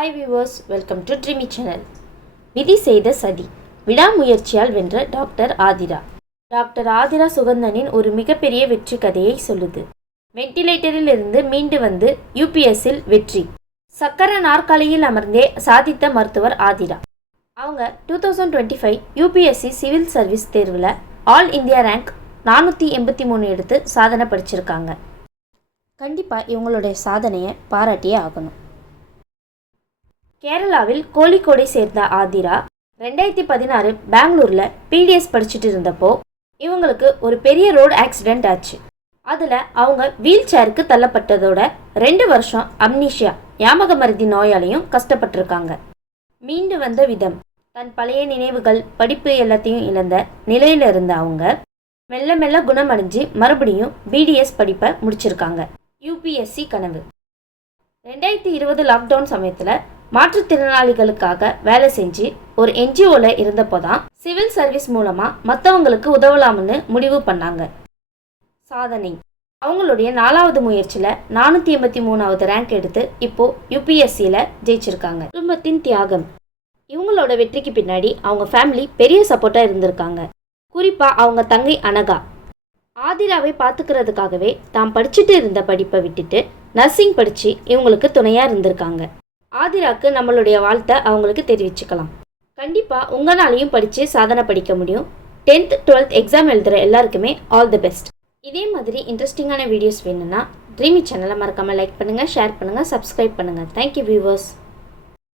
Hi viewers, welcome to Dreame channel. விதி செய்த சதி, விடாமுயற்சியால் வென்ற டாக்டர் ஆதிரா. டாக்டர் ஆதிரா சுகந்தனின் ஒரு மிகப்பெரிய வெற்றி கதையை சொல்லுது. வெண்டிலேட்டரில் இருந்து மீண்டு வந்து யூபிஎஸ்ஸில் வெற்றி. சக்கர நாற்காலியில் அமர்ந்தே சாதித்த மருத்துவர் ஆதிரா. அவங்க 2025 யூபிஎஸ்சி சிவில் சர்வீஸ் தேர்வில் ஆல் இந்தியா ரேங்க் 483 எடுத்து சாதனை படிச்சிருக்காங்க. கண்டிப்பாக இவங்களுடைய சாதனையை பாராட்டியே ஆகணும். கேரளாவில் கோழிக்கோடை சேர்ந்த ஆதிரா 2016 பெங்களூரில் பிடிஎஸ் படிச்சுட்டு இருந்தப்போ இவங்களுக்கு ஒரு பெரிய ரோடு ஆக்சிடெண்ட் ஆச்சு. அதில் அவங்க வீல் சேருக்கு தள்ளப்பட்டதோட 2 வருஷம் அம்னீஷியா ஞாபக மருதி நோயாலையும் கஷ்டப்பட்டிருக்காங்க. மீண்டு வந்த விதம், தன் பழைய நினைவுகள் படிப்பு எல்லாத்தையும் இழந்த நிலையில் இருந்த அவங்க மெல்ல மெல்ல குணமடைஞ்சு மறுபடியும் பிடிஎஸ் படிப்பை முடிச்சிருக்காங்க. யூபிஎஸ்சி கனவு. 2020 லாக்டவுன் சமயத்தில் மாற்றுத்திறனாளிகளுக்காக வேலை செஞ்சு ஒரு என்ஜிஓவில் இருந்தப்போ தான் சிவில் சர்வீஸ் மூலமாக மற்றவங்களுக்கு உதவலாம்னு முடிவு பண்ணாங்க. சாதனை, அவங்களுடைய 4வது முயற்சியில் 483வது ரேங்க் எடுத்து இப்போது யூபிஎஸ்சியில் ஜெயிச்சிருக்காங்க. குடும்பத்தின் தியாகம், இவங்களோட வெற்றிக்கு பின்னாடி அவங்க ஃபேமிலி பெரிய சப்போர்ட்டாக இருந்திருக்காங்க. குறிப்பாக அவங்க தங்கை அனகா ஆதிராவை பார்த்துக்கிறதுக்காகவே தான் படிச்சுட்டு இருந்த படிப்பை விட்டுட்டு நர்சிங் படித்து இவங்களுக்கு துணையாக இருந்திருக்காங்க. ஆதிராக்கு நம்மளுடைய வாழ்த்தை அவங்களுக்கு தெரிவிச்சுக்கலாம். கண்டிப்பாக உங்களாலையும் படித்து சாதனை படிக்க முடியும். 10th 12th எக்ஸாம் எழுதுகிற எல்லாருக்குமே ஆல் தி பெஸ்ட். இதே மாதிரி இன்ட்ரெஸ்டிங்கான வீடியோஸ் வேணும்னா ட்ரீமி சேனலை மறக்காமல் லைக் பண்ணுங்கள், ஷேர் பண்ணுங்கள், சப்ஸ்கிரைப் பண்ணுங்கள். Thank you viewers.